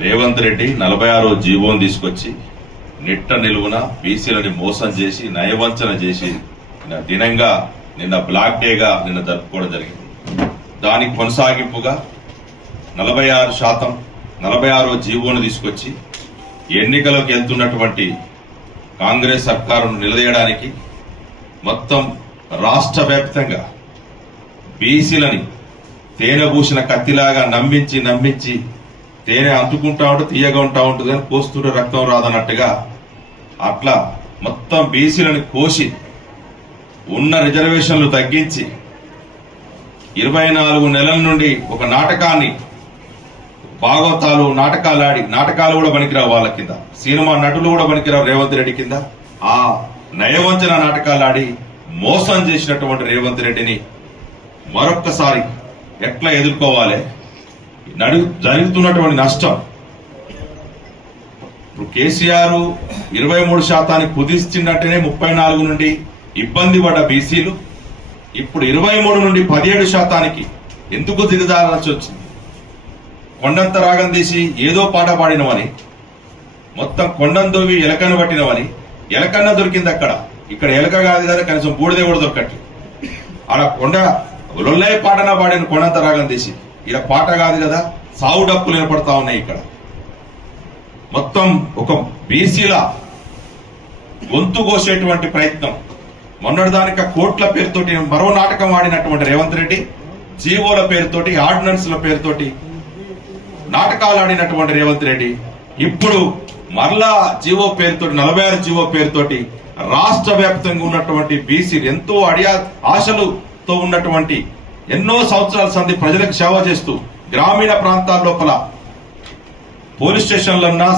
రేవంత్ రెడ్డి 46వ జీవోను తీసుకొచ్చి నిట్ట నిలువున బీసీలని మోసం చేసి నయవంచన చేసి దినంగా నిన్న బ్లాక్ డేగా నిన్న జరుపుకోవడం జరిగింది. దానికి కొనసాగింపుగా 46వ జీవోను తీసుకొచ్చి ఎన్నికలకు వెళ్తున్నటువంటి కాంగ్రెస్ సర్కారును నిలదీయడానికి మొత్తం రాష్ట్ర వ్యాప్తంగా బీసీలని తేనెబూసిన కత్తిలాగా నమ్మించి తేనె అంటుకుంటా ఉంటే తీయగా ఉంటా ఉంటుంది కానీ కోస్తుంటే రక్తం రాదన్నట్టుగా అట్లా మొత్తం బీసీలను కోసి ఉన్న రిజర్వేషన్లు తగ్గించి 24 నెలల నుండి ఒక నాటకాన్ని భాగవతాలు నాటకాలు కూడా పనికిరావు వాళ్ళ కింద, సినిమా నటులు కూడా పనికిరావు రేవంత్ రెడ్డి కింద. ఆ నయవంచన నాటకాలు ఆడి మోసం చేసినటువంటి రేవంత్ రెడ్డిని మరొక్కసారి ఎట్లా ఎదుర్కోవాలి? జరుగుతున్నటువంటి నష్టం ఇప్పుడు కేసీఆర్ 23% కుదిస్తున్నట్టునే 34 నుండి ఇబ్బంది పడ్డ బీసీలు ఇప్పుడు 23 నుండి 17% ఎందుకు దిగజారాల్సి వచ్చింది? కొండంత రాగం తీసి ఏదో పాట పాడినవని, మొత్తం కొండం దోవి ఎలకను పట్టినవని, ఎలకన్న దొరికింది అక్కడ. ఇక్కడ ఎలక కాదు కదా, కనీసం బూడిదే కూడా దొరకట్టు. ఆడ కొండ లొల్లై పాటన పాడిన కొండంత రాగం తీసి, ఇలా పాట కాదు కదా, సావు డప్పులు వినపడతా ఉన్నాయి. ఇక్కడ మొత్తం ఒక బీసీల గొంతు కోసేటువంటి ప్రయత్నం. మొన్నటిదానిక కోట్ల పేరుతోటి మరో నాటకం ఆడినటువంటి రేవంత్ రెడ్డి జీవోల పేరుతోటి, ఆర్డినెన్స్ల పేరుతోటి నాటకాలు ఆడినటువంటి రేవంత్ రెడ్డి ఇప్పుడు మరలా జీవో పేరుతోటి 46 జీవో పేరుతోటి రాష్ట్ర వ్యాప్తంగా ఉన్నటువంటి బీసీలు ఎంతో ఆశలతో ఉన్నటువంటి ఎన్నో సంవత్సరాల సంధి ప్రజలకు సేవ చేస్తూ గ్రామీణ ప్రాంతాల లోపల పోలీస్ స్టేషన్లున్నా,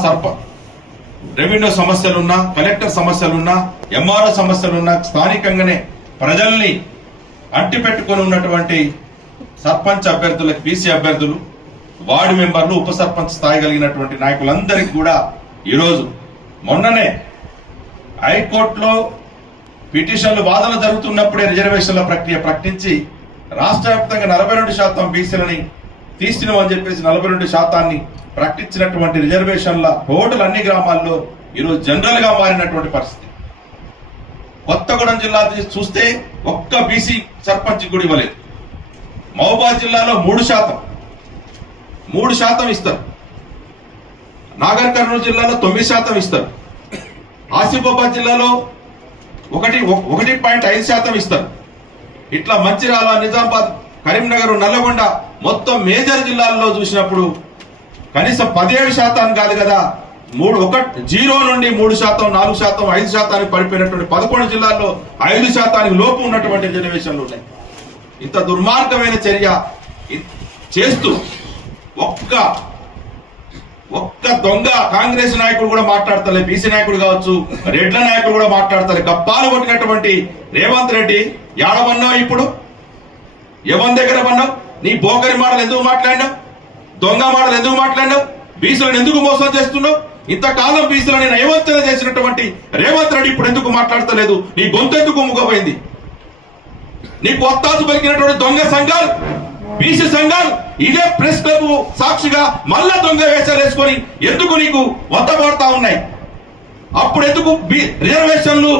రెవెన్యూ సమస్యలున్నా, కలెక్టర్ సమస్యలున్నా, ఎంఆర్ఓ సమస్యలున్నా స్థానికంగానే ప్రజల్ని అంటిపెట్టుకుని ఉన్నటువంటి సర్పంచ్ అభ్యర్థులకు, బీసీ అభ్యర్థులు, వార్డు మెంబర్లు, ఉప సర్పంచ్ స్థాయి కలిగినటువంటి నాయకులందరికీ కూడా ఈరోజు మొన్ననే హైకోర్టులో పిటిషన్లు వాదన జరుగుతున్నప్పుడే రిజర్వేషన్ల ప్రక్రియ ప్రకటించి రాష్ట్ర వ్యాప్తంగా 42% బీసీలని తీసినమని చెప్పేసి 42% ప్రకటించినటువంటి రిజర్వేషన్ల టోటల్ అన్ని గ్రామాల్లో ఈరోజు జనరల్ గా మారినటువంటి పరిస్థితి. కొత్తగూడెం జిల్లా చూస్తే ఒక్క బీసీ సర్పంచ్ కూడా ఇవ్వలేదు. మహబూబాద్ జిల్లాలో 3% ఇస్తారు. నాగర్ కర్నూలు జిల్లాలో 9% ఇస్తారు. ఆసిఫాబాద్ జిల్లాలో 1.5% ఇస్తారు. ఇట్లా మంచిర్యాల, నిజామాబాద్, కరీంనగర్, నల్లగొండ మొత్తం మేజర్ జిల్లాల్లో చూసినప్పుడు కనీసం 17% కాదు కదా, 0 నుండి 3%, 4%, 5% పడిపోయినటువంటి 11 జిల్లాల్లో 5% లోపు ఉన్నటువంటి రిజర్వేషన్లు ఉన్నాయి. ఇంత దుర్మార్గమైన చర్య చేస్తూ ఒక్క దొంగ కాంగ్రెస్ నాయకుడు కూడా మాట్లాడతలే, బీసీ నాయకుడు కావచ్చు, రెడ్ల నాయకుడు కూడా మాట్లాడతలే. గప్పాలు కొట్టినటువంటి రేవంత్ రెడ్డి ఏడవన్నావు? ఇప్పుడు ఎవరి దగ్గర పన్నావు? నీ బోకరి మాటలు ఎందుకు మాట్లాడినావు? దొంగ మాటలు ఎందుకు మాట్లాడినావు? బీసీలను ఎందుకు మోసం చేస్తున్నావు? ఇంతకాలం బీసీలని నయవంచన చేసినటువంటి రేవంత్ రెడ్డి ఇప్పుడు ఎందుకు మాట్లాడతలేదు? నీ గొంతు ఎందుకు ముగ్గపోయింది? నీకు ఒత్తాసు పలికినటువంటి దొంగ సంఘాలు, బీసీ సంఘాలు ఇదే ప్రెస్ క్లబ్ సాక్షిగా మళ్ళా దొంగ వేషాలు వేసుకొని ఎందుకు నీకు వద్దబడతా ఉన్నాయి? అప్పుడు ఎందుకు రిజర్వేషన్లు,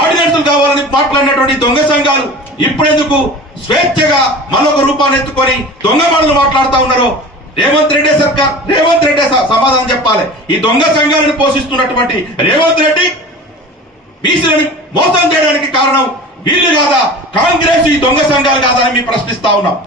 ఆర్డినెన్స్లు కావాలని మాట్లాడినటువంటి దొంగ సంఘాలు ఇప్పుడెందుకు స్వేచ్ఛగా మరొక రూపాన్ని ఎత్తుకొని దొంగ మాటలు మాట్లాడుతూ ఉన్నారు? రేవంత్ రెడ్డి సర్కార్, రేవంత్ రెడ్డి సమాధానం చెప్పాలి. ఈ దొంగ సంఘాలను పోషిస్తున్నటువంటి రేవంత్ రెడ్డి బీసీలను మోసం చేయడానికి కారణం వీళ్ళు కాదా? కాంగ్రెస్ ఈ దొంగ సంఘాలు కాదా అని మేము ప్రశ్నిస్తా ఉన్నాం.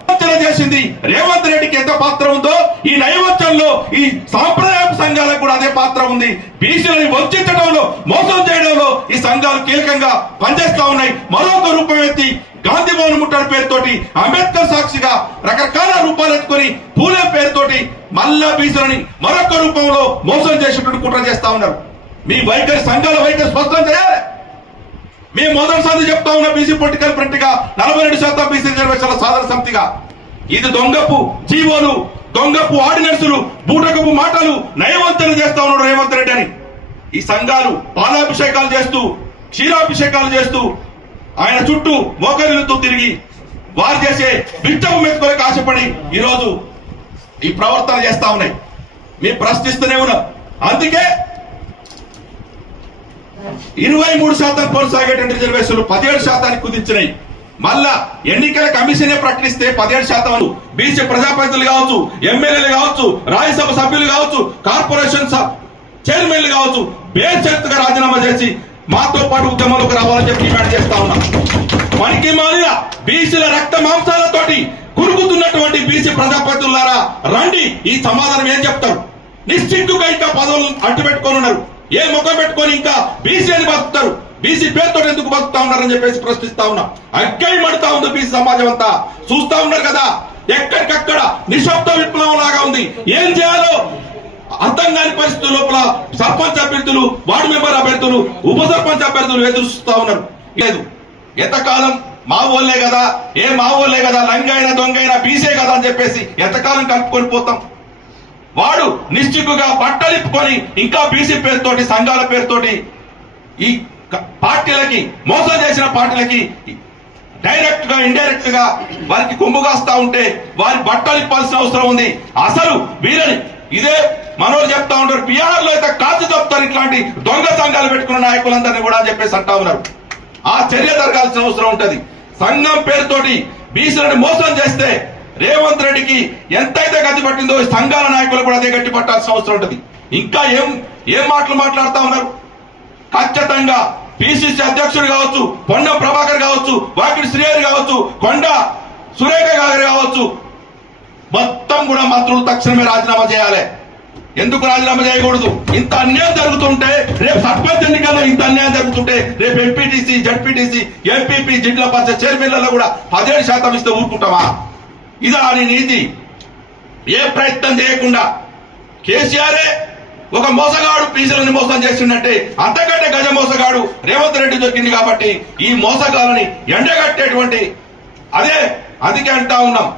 చేసింది రేవంత్ రెడ్డికి ఎంత పాత్ర ఉందో ఈ నయవంచనలో ఈ సాంప్రదాయ సంఘాలకు కూడా అదే పాత్ర ఉంది. బీసీలను వంచడంలో, మోసం చేయడంలో ఈ సంఘాలు కీలకంగా పనిచేస్తా ఉన్నాయి. మరొక రూపం ఎత్తి గాంధీ భవన్ ముట్టడి పేరుతోటి, అంబేద్కర్ సాక్షిగా రకరకాల రూపాలు ఎత్తుకొని పూలే పేరుతోటి మళ్ళా బీసీలని మరొక రూపంలో మోసం చేసేటువంటి కుట్ర చేస్తా ఉన్నారు. మీ వైఖరి, సంఘాల వైఖరి స్పష్టం చేయాలి. మేము మొదటిసారి చెప్తా ఉన్న బీసీ పొలిటికల్ ఫ్రంట్ గా 42% బీసీ రిజర్వేషన్ల సాధన సమితిగా ఇది దొంగపు జీవోలు, దొంగపు ఆర్డినెన్సులు, బూటకపు మాటలు నయవంచన చేస్తా ఉన్నాడు రేవంత్ రెడ్డి అని ఈ సంఘాలు పాలాభిషేకాలు చేస్తూ, క్షీరాభిషేకాలు చేస్తూ ఆయన చుట్టూ మోకరిల్లుతూ తిరిగి వారు చేసే బిచ్చపు మెతుకులకు ఆశపడి ఈరోజు ఈ ప్రవర్తన చేస్తా ఉన్నాయి. మేము ప్రశ్నిస్తూనే ఉన్నాం. అందుకే 23% కొనసాగేటువంటి రిజర్వేషన్లు 17% కుదించినాయి. మళ్ళా ఎన్నికల కమిషనే ప్రకటిస్తే 17% బీసీ ప్రజాప్రతినిధులు కావచ్చు, ఎమ్మెల్యేలు కావచ్చు, రాజ్యసభ సభ్యులు కావచ్చు, కార్పొరేషన్ చైర్మన్లు కావచ్చు, బేషరతుగా రాజీనామా చేసి మాతో పాటు ఉద్యమంలోకి రావాలని చెప్పి డిమాండ్ చేస్తా ఉన్నాం. పనికి మాలిన బీసీల రక్త మాంసాలతోటి కురుగుతున్నటువంటి బీసీ ప్రజాప్రతినిధులారా రండి, ఈ సమాధానం ఏం చెప్తారు? నిశ్చిక్కుగా ఇంకా పదవులు అడ్డు పెట్టుకొని ఉన్నారు. ఏ ముఖం పెట్టుకొని ఇంకా బీసీ అని బతుకుతారు? బీసీ పేరుతో ఎందుకు బతుకుతా ఉన్నారని చెప్పేసి ప్రశ్నిస్తా ఉన్నా. అగ్గై మడుతా ఉంది బీసీ సమాజం అంతా. చూస్తా ఉన్నారు కదా, ఎక్కడికక్కడ నిశ్శబ్ద విప్లవం లాగా ఉంది. ఏం చేయాలో అర్థం కాని పరిస్థితుల లోపల సర్పంచ్ అభ్యర్థులు, వార్డు మెంబర్ అభ్యర్థులు, ఉప సర్పంచ్ అభ్యర్థులు ఎదురుస్తూ ఉన్నారు. లేదు, ఎంతకాలం మా ఊళ్ళే కదా, మా ఊళ్ళే కదా, లంగైనా దొంగైనా బీసే కదా అని చెప్పేసి ఎంతకాలం కలుపుకొని పోతాం? వాడు నిశ్చిక్కుగా బట్టలిప్పుకొని ఇంకా బీసీ పేరుతోటి, సంఘాల పేరుతోటి ఈ పార్టీలకి, మోసం చేసిన పార్టీలకి డైరెక్ట్ గా ఇండైరెక్ట్ గా వారికి కొమ్ముగాస్తా ఉంటే వారి బట్టలిప్పాల్సిన అవసరం ఉంది. అసలు వీళ్ళని ఇదే మనోరు చెప్తా ఉంటారు, బీహార్ లో అయితే కాచు చెప్తారు ఇట్లాంటి దొంగ సంఘాలు పెట్టుకున్న నాయకులందరినీ కూడా అని చెప్పేసి అంటా ఉన్నారు. ఆ చర్య జరగాల్సిన అవసరం ఉంటది. సంఘం పేరుతోటి బీసీలను మోసం చేస్తే రేవంత్ రెడ్డికి ఎంతైతే గతి పట్టిందో సంఘాల నాయకులు కూడా అదే గట్టి పట్టాల్సిన అవసరం ఉంటుంది. ఇంకా ఏం మాటలు మాట్లాడుతా ఉన్నారు? ఖచ్చితంగా పిసిసి అధ్యక్షుడు కావచ్చు, పొన్నం ప్రభాకర్ కావచ్చు, వాకిడి శ్రీహరి కావచ్చు, కొండ సురేఖ గారు కావచ్చు, మొత్తం కూడా మంత్రులు తక్షణమే రాజీనామా చేయాలి. ఎందుకు రాజీనామా చేయకూడదు? ఇంత అన్యాయం జరుగుతుంటే, రేపు సర్పంచ్ ఎన్నికల్లో ఇంత అన్యాయం జరుగుతుంటే, రేపు ఎంపీటీసీ, జడ్పీటీసీ, ఎంపీపీ, జిల్లా పరిషత్ చైర్మన్లలో కూడా 17% ఇస్తే ఊరుకుంటామా? ఇదా అని నీతి? ఏ ప్రయత్నం చేయకుండా కేసీఆరే ఒక మోసగాడు పీసీలని మోసం చేసిందంటే అంతకంటే గజ మోసగాడు రేవంత్ రెడ్డి దొరికింది. కాబట్టి ఈ మోసగాలని ఎండగట్టేటువంటి అందుకే అంటా ఉన్నాం,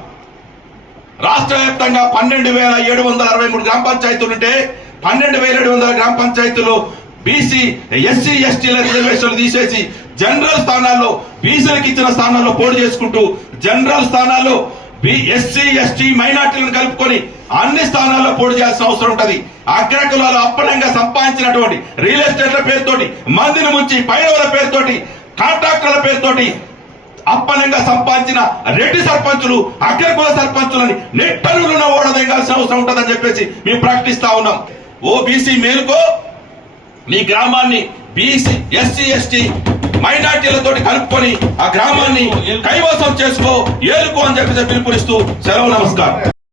రాష్ట్ర వ్యాప్తంగా 12,763 గ్రామ పంచాయతీలుంటే 12,700 గ్రామ పంచాయతీలు బీసీ, ఎస్సీ, ఎస్టీల రిజర్వేషన్లు తీసేసి జనరల్ స్థానాల్లో బీసీలకు ఇచ్చిన స్థానాల్లో పోటీ చేసుకుంటూ జనరల్ స్థానాల్లో ఎస్సీ, ఎస్టీ, మైనార్టీలను కలుపుకొని అన్ని స్థానాల్లో పోటీ చేయాల్సిన అవసరం ఉంటది. అగ్రకులాలు అప్పనంగా సంపాదించినటువంటి రియల్ ఎస్టేట్ల పేరుతోటి, మందిని ముంచి పైరవుల పేరుతోటి, కాంట్రాక్టర్ల పేరుతోటి అప్పనంగా సంపాదించిన రెడ్డి సర్పంచులు, అగ్రకుల సర్పంచులని నెట్టరులను ఓడదెంగాల్సిన అవసరం ఉంటుందని చెప్పేసి మేము ప్రకటిస్తా ఉన్నాం. ఓ బీసీ మేలుకో, నీ గ్రామాన్ని బీసీ, ఎస్సీ, ఎస్టీ, మైనార్టీలతో కలుపుకొని ఆ గ్రామాన్ని కైవసం చేసుకో, ఏలుకో అని చెప్పి పిలుపునిస్తూ సెలవు. నమస్కారం.